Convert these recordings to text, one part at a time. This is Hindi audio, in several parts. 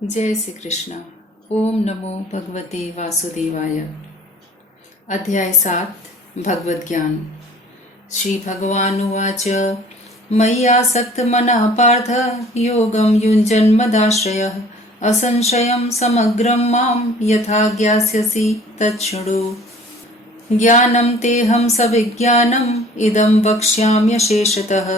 जय श्री कृष्ण। ओम नमो भगवते वासुदेवाय। अध्याय 7 भगवद ज्ञान। श्री भगवानुवाच मय्यासक्त मनः पार्थ योगं युञ्जन् मदाश्रयः असंशयं समग्रं मां यथा ज्ञास्यसि तच्छृणु। ज्ञानं तेऽहं सविज्ञानम् इदं वक्ष्याम्यशेषतः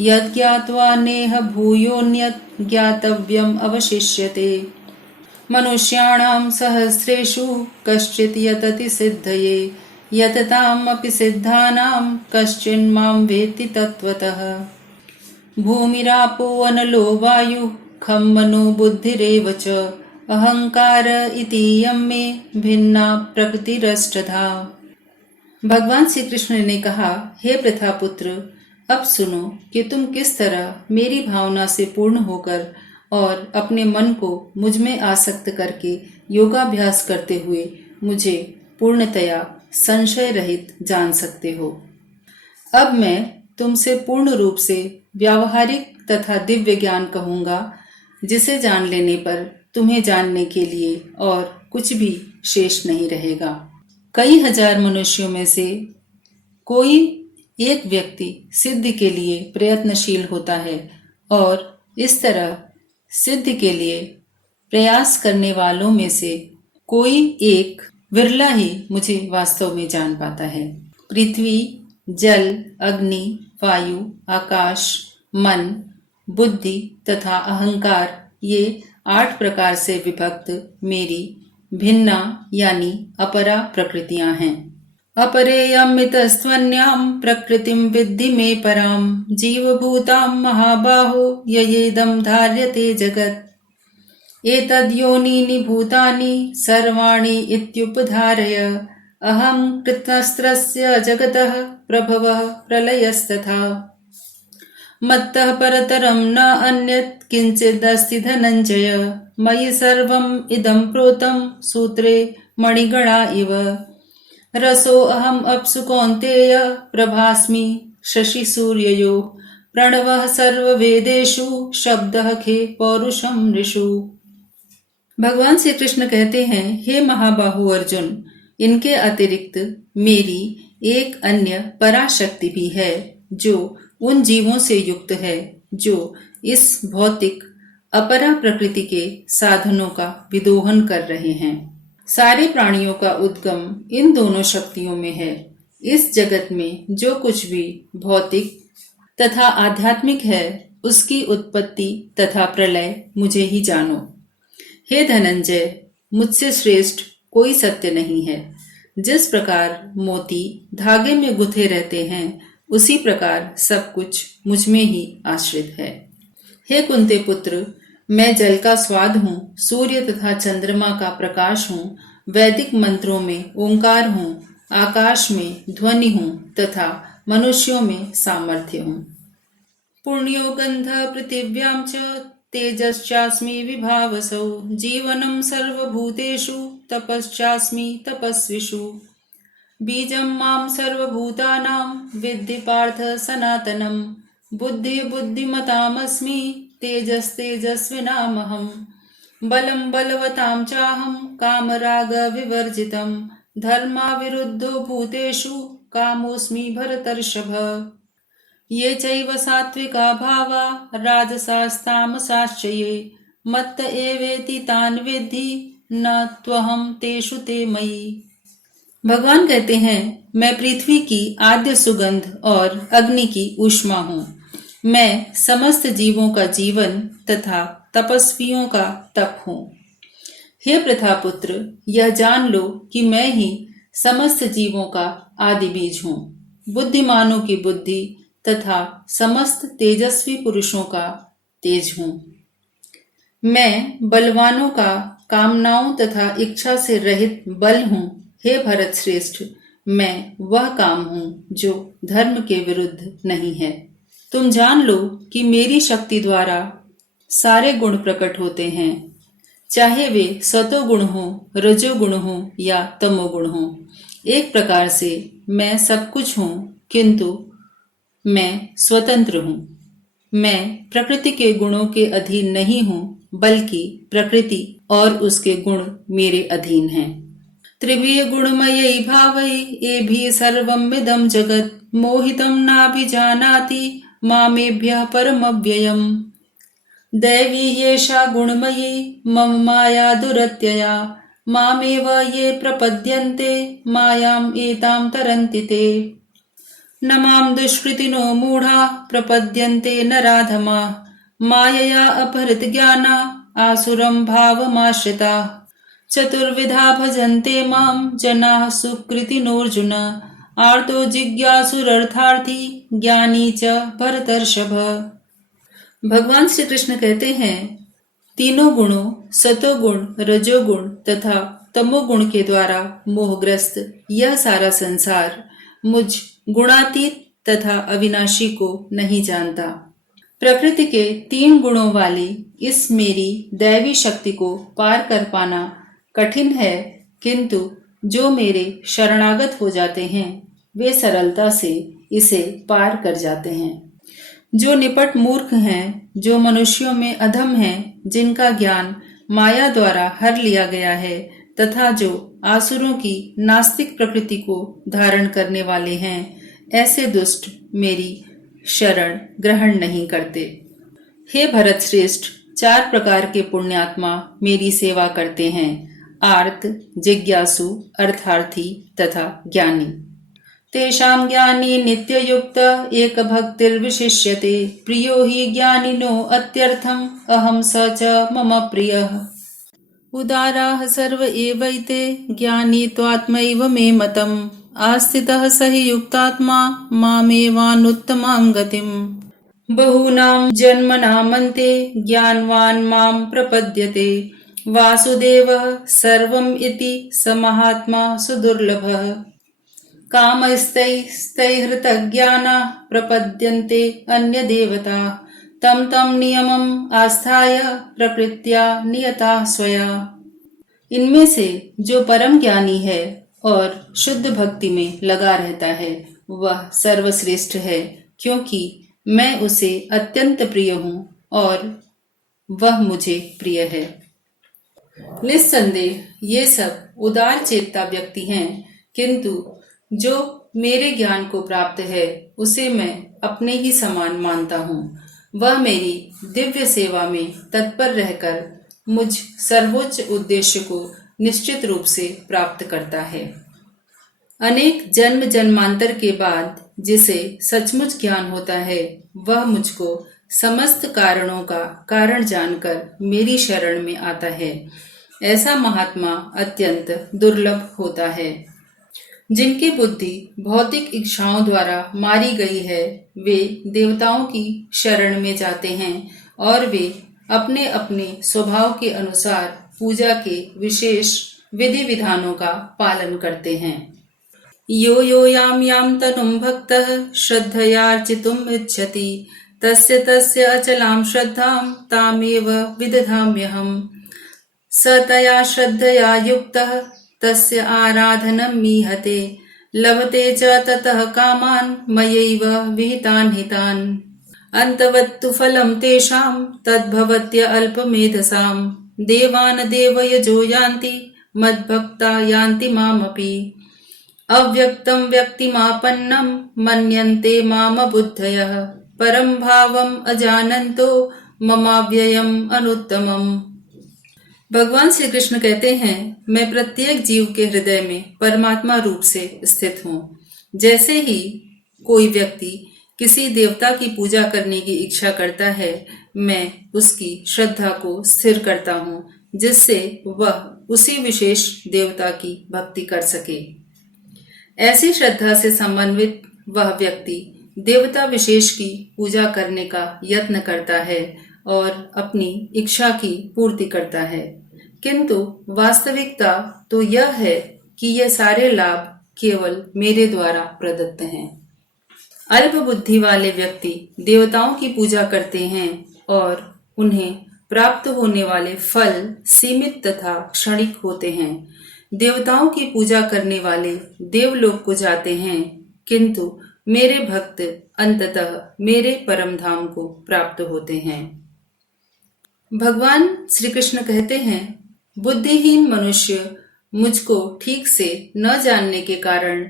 यज्ञात्वा नेह भूयोऽन्यत् ज्ञातव्यम् अवशिष्यते। मनुष्याणां सहस्रेषु कश्चित् यतति सिद्धये यततामपि सिद्धानां कश्चिन्मां वेत्ति तत्त्वतः। भूमिरापो अनलो वायुः खं मनो बुद्धिरेव च अहंकार इतीयं मे भिन्ना प्रकृतिरष्टधा। भगवान श्री कृष्ण ने कहा, हे प्रथापुत्र, अब सुनो कि तुम किस तरह मेरी भावना से पूर्ण होकर और अपने मन को मुझ में आसक्त करके योगाभ्यास करते हुए मुझे पूर्णतया संशय रहित जान सकते हो। अब मैं तुमसे पूर्ण रूप से व्यावहारिक तथा दिव्य ज्ञान कहूँगा, जिसे जान लेने पर तुम्हें जानने के लिए और कुछ भी शेष नहीं रहेगा। कई हजार मनुष्यों में से कोई एक व्यक्ति सिद्धि के लिए प्रयत्नशील होता है और इस तरह सिद्धि के लिए प्रयास करने वालों में से कोई एक विरला ही मुझे वास्तव में जान पाता है। पृथ्वी, जल, अग्नि, वायु, आकाश, मन, बुद्धि तथा अहंकार, ये 8 प्रकार से विभक्त मेरी भिन्ना यानी अपरा प्रकृतियां हैं। अपरेयमितस्त्वन्यां प्रकृतिं विद्धि मे परां जीवभूतां महाबाहो ययेदं धार्यते जगत्। एतद्योनीनि भूतानि सर्वाणि इत्युपधारय अहं कृत्स्नस्य जगतः प्रभवः प्रलयस्तथा। मत्तः परतरं न अन्यत् किञ्चिदस्ति धनञ्जय मयि सर्वम् इदं प्रोतं सूत्रे मणिगणा इव। रसो अहम् अप्सु कौन्तेय प्रभास्मि शशि सूर्ययोः प्रणवः सर्ववेदेषु शब्दः खे पौरुषं ऋषु। भगवान श्री कृष्ण कहते हैं, हे महाबाहु अर्जुन, इनके अतिरिक्त मेरी एक अन्य पराशक्ति भी है जो उन जीवों से युक्त है जो इस भौतिक अपरा प्रकृति के साधनों का विदोहन कर रहे हैं। सारे प्राणियों का उद्गम इन दोनों शक्तियों में है। इस जगत में जो कुछ भी भौतिक तथा आध्यात्मिक है उसकी उत्पत्ति तथा प्रलय मुझे ही जानो। हे धनंजय, मुझसे श्रेष्ठ कोई सत्य नहीं है। जिस प्रकार मोती धागे में गुथे रहते हैं उसी प्रकार सब कुछ मुझ में ही आश्रित है। हे कुंती पुत्र, मैं जल का स्वाद हूँ, सूर्य तथा चंद्रमा का प्रकाश हूँ, वैदिक मंत्रों में ओंकार हूँ, आकाश में ध्वनि हूँ तथा मनुष्यों में सामर्थ्य हूँ। पुण्यो गंध पृथिव्यां च तेजश्चास्मि विभावसौ जीवनं सर्वभूतेषु तपश्चास्मि तपस्विषु। बीजं मां सर्वभूतानां विद्धि पार्थ सनातनं बुद्धि बुद्धिमतामस्मि तेजस्तेजस्विनामहम्। बलं बलवतां चाहं कामराग विवर्जितं धर्माविरुद्धो भूतेषु कामोऽस्मि भरतर्षभ। ये चैव सात्विका भावा राजसास्तामसाश्च ये मत्त एवेति तान् विद्धि न त्वहं तेषु ते मयि। भगवान कहते हैं, मैं पृथ्वी की आद्य सुगंध और अग्नि की ऊष्मा हूँ। मैं समस्त जीवों का जीवन तथा तपस्वियों का तप हूँ। हे प्रथापुत्र, यह जान लो कि मैं ही समस्त जीवों का आदि बीज हूँ, बुद्धिमानों की बुद्धि तथा समस्त तेजस्वी पुरुषों का तेज हूँ। मैं बलवानों का कामनाओं तथा इच्छा से रहित बल हूँ। हे भरत श्रेष्ठ, मैं वह काम हूँ जो धर्म के विरुद्ध नहीं है। तुम जान लो कि मेरी शक्ति द्वारा सारे गुण प्रकट होते हैं, चाहे वे सतोगुण हो, रजोगुण हो या तमोगुण हो। एक प्रकार से मैं सब कुछ हूँ, किंतु मैं स्वतंत्र हूँ। मैं प्रकृति के गुणों के अधीन नहीं हूँ, बल्कि प्रकृति और उसके गुण मेरे अधीन हैं। त्रिविय गुणमयी भावई ये भी सर्वमिदं जगत मोहितं नाभिजानाति मामेभ्यः परमव्ययम्। दैवी ह्येषा गुणमयी मम माया दुरत्यया मामेव ये प्रपद्यन्ते मायाम् एतां तरन्ति ते। न मां दुष्कृतिनो मूढा प्रपद्यन्ते नराधमाः मायया अपहृतज्ञाना आसुरं भावमाश्रिताः। चतुर्विधा भजन्ते मां जनाः सुकृतिनोऽर्जुन आर्तो जिज्ञासुरर्थार्थी ज्ञानी च भरतर्षभ। भगवान श्री कृष्ण कहते हैं, तीनों गुणों सतोगुण, रजोगुण तथा तमोगुण के द्वारा मोहग्रस्त यह सारा संसार मुझ गुणातीत तथा अविनाशी को नहीं जानता। प्रकृति के 3 गुणों वाली इस मेरी दैवी शक्ति को पार कर पाना कठिन है, किंतु जो मेरे शरणागत हो जाते हैं वे सरलता से इसे पार कर जाते हैं। जो निपट मूर्ख हैं, जो मनुष्यों में अधम हैं, जिनका ज्ञान माया द्वारा हर लिया गया है तथा जो आसुरों की नास्तिक प्रकृति को धारण करने वाले हैं, ऐसे दुष्ट मेरी शरण ग्रहण नहीं करते। हे भरत श्रेष्ठ, 4 प्रकार के पुण्यात्मा मेरी सेवा करते हैं, आर्त, जिज्ञासु, अर्थार्थी तथा ज्ञानी। तेषां ज्ञानी नित्ययुक्त एक भक्तिर्विशिष्यते प्रियो हि ज्ञानिनो अत्यर्थम् अहं स च मम प्रियः। उदाराः सर्व एवैते ज्ञानी त्वात्मैव मे मतम् आस्थितः स हि युक्तात्मा मामेवानुत्तमां गतिम्। बहूनां जन्मनामन्ते ज्ञानवान् मां प्रपद्यते वासुदेवः सर्वम् इति स महात्मा सुदुर्लभः। कामस्तैस्तैहृतज्ञानाः प्रपद्यन्ते अन्यदेवताः तं तं नियमम् आस्थाय प्रकृत्या नियताः स्वया। इनमें से जो परम ज्ञानी है और शुद्ध भक्ति में लगा रहता है वह सर्वश्रेष्ठ है, क्योंकि मैं उसे अत्यंत प्रिय हूँ और वह मुझे प्रिय है। निस्संदेह ये सब उदार चेतता व्यक्ति हैं, किंतु जो मेरे ज्ञान को प्राप्त है उसे मैं अपने ही समान मानता हूँ। वह मेरी दिव्य सेवा में तत्पर रहकर मुझ सर्वोच्च उद्देश्य को निश्चित रूप से प्राप्त करता है। अनेक जन्म जन्मांतर के बाद जिसे सचमुच ज्ञान होता है वह मुझको समस्त कारणों का कारण जानकर मेरी शरण में आता है। ऐसा महात्मा अत्यंत दुर्लभ होता है। जिनकी बुद्धि भौतिक इच्छाओं द्वारा मारी गई है वे देवताओं की शरण में जाते हैं और वे अपने अपने स्वभाव के अनुसार पूजा के विशेष विधि विधानों का पालन करते हैं। यो यो याम याम तनुम भक्तः श्रद्धयार्चितुम् इच्छति तस्य तस्य अचलां श्रद्धां तामेव विदधाम्यहम्। स तया श्रद्धया युक्तः तस्य आराधनं मीहते लभते च ततः कामान् मयैव विहितान् हितान्। अन्तवत्तु फलं तेषां तद्भवत्य अल्पमेधसां देवान् देवयजो यान्ति मद्भक्ता यान्ति मामपि। अव्यक्तं व्यक्तिमापन्नं मन्यन्ते मामबुद्धयः परं भावम् अजानन्तो ममाव्ययम् अनुत्तमम्। भगवान श्री कृष्ण कहते हैं, मैं प्रत्येक जीव के हृदय में परमात्मा रूप से स्थित हूँ। जैसे ही कोई व्यक्ति किसी देवता की पूजा करने की इच्छा करता है, मैं उसकी श्रद्धा को स्थिर करता हूँ जिससे वह उसी विशेष देवता की भक्ति कर सके। ऐसी श्रद्धा से समन्वित वह व्यक्ति देवता विशेष की पूजा करने का यत्न करता है और अपनी इच्छा की पूर्ति करता है, किंतु वास्तविकता तो यह है कि ये सारे लाभ केवल मेरे द्वारा प्रदत्त हैं। अल्प बुद्धि वाले व्यक्ति देवताओं की पूजा करते हैं और उन्हें प्राप्त होने वाले फल सीमित तथा क्षणिक होते हैं। देवताओं की पूजा करने वाले देवलोक को जाते हैं, किंतु मेरे भक्त अंततः मेरे परम धाम को प्राप्त होते हैं। भगवान श्री कृष्ण कहते हैं, बुद्धिहीन मनुष्य मुझको ठीक से न जानने के कारण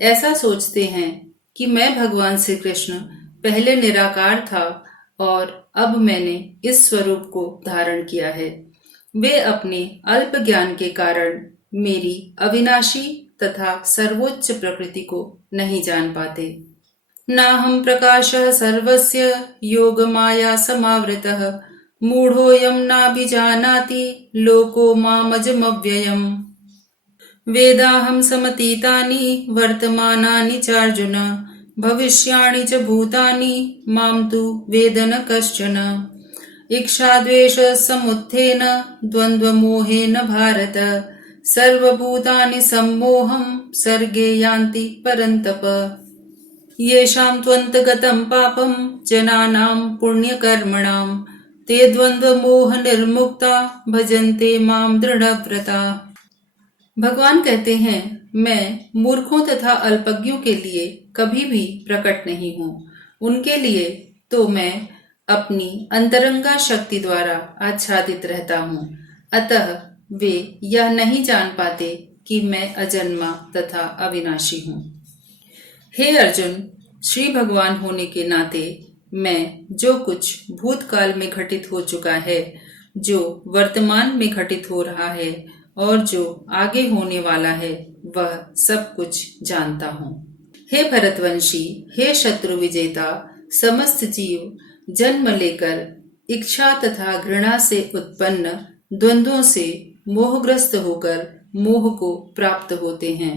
ऐसा सोचते हैं कि मैं भगवान श्री कृष्ण पहले निराकार था और अब मैंने इस स्वरूप को धारण किया है। वे अपने अल्प ज्ञान के कारण मेरी अविनाशी तथा सर्वोच्च प्रकृति को नहीं जान पाते। नाहं प्रकाशः सर्वस्य योगमाया समावृतः मूढ़ोऽयं नाभिजानाति लोको मामजमव्ययम्। वेदाहं समतीतानि वर्तमानानि चार्जुन भविष्याणि च भूतानि मां तु वेद न कश्चन। इच्छाद्वेषसमुत्थेन द्वन्द्वमोहेन भारत सर्वभूतानि सम्मोहं सर्गे यान्ति परन्तप। येषां त्वन्तगतं पापं जनानां पुण्यकर्मणां ते द्वन्द्वमोहनिर्मुक्ता भजन्ते मां दृढ़व्रता। भगवान कहते हैं, मैं मूर्खों तथा अल्पज्ञों के लिए कभी भी प्रकट नहीं हूँ। उनके लिए तो मैं अपनी अंतरंगा शक्ति द्वारा आच्छादित रहता हूँ। अतः वे यह नहीं जान पाते कि मैं अजन्मा तथा अविनाशी हूँ। हे अर्जुन, श्री भगवान होने के नाते मैं जो कुछ भूतकाल में घटित हो चुका है, जो वर्तमान में घटित हो रहा है और जो आगे होने वाला है, वह सब कुछ जानता हूँ। हे भरतवंशी, हे शत्रु विजेता, समस्त जीव जन्म लेकर इच्छा तथा घृणा से उत्पन्न द्वंद्वों से मोहग्रस्त होकर मोह को प्राप्त होते हैं।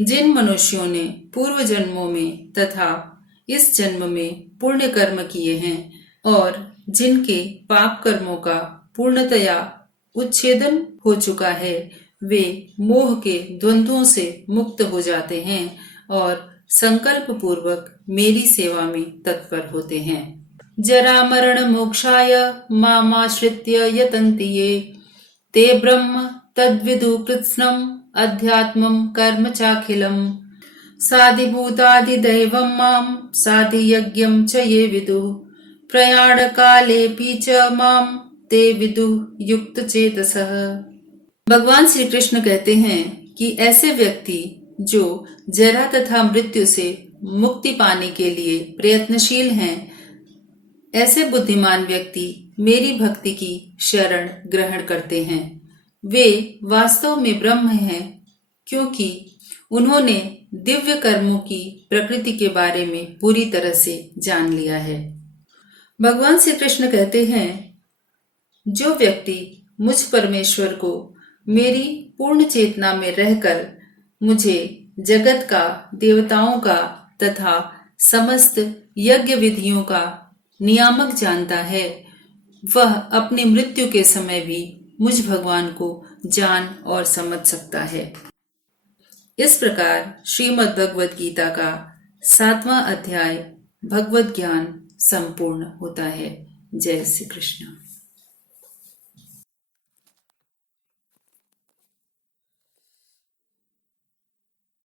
जिन मनुष्यों ने पूर्व जन्मों में तथा इस जन्म में पुण्य कर्म किए हैं और जिनके पाप कर्मों का पूर्णतया उच्छेदन हो चुका है, वे मोह के द्वंद्वों से मुक्त हो जाते हैं और संकल्प पूर्वक मेरी सेवा में तत्पर होते हैं। जरा मरण मोक्षाय मामाश्रित्य यतन्ति ये ते ब्रह्म तद्विदु कृत्स्नम् अध्यात्मं कर्म चाखिलम्। साधिभूताधिदैवं मां साधियज्ञं च ये विदुः प्रयाणकालेऽपि च मां ते विदुः युक्तचेतसः। भगवान श्री कृष्ण कहते हैं कि ऐसे व्यक्ति जो जरा तथा मृत्यु से मुक्ति पाने के लिए प्रयत्नशील हैं, ऐसे बुद्धिमान व्यक्ति मेरी भक्ति की शरण ग्रहण करते हैं। वे वास्तव में ब्रह्म हैं, क्योंकि उन्होंने दिव्य कर्मों की प्रकृति के बारे में पूरी तरह से जान लिया है। भगवान श्री कृष्ण कहते हैं, जो व्यक्ति मुझ परमेश्वर को मेरी पूर्ण चेतना में रहकर मुझे जगत का, देवताओं का तथा समस्त यज्ञ विधियों का नियामक जानता है, वह अपनी मृत्यु के समय भी मुझ भगवान को जान और समझ सकता है। इस प्रकार श्रीमद् भगवद गीता का 7वां अध्याय भगवद ज्ञान संपूर्ण होता है। जय श्री कृष्ण।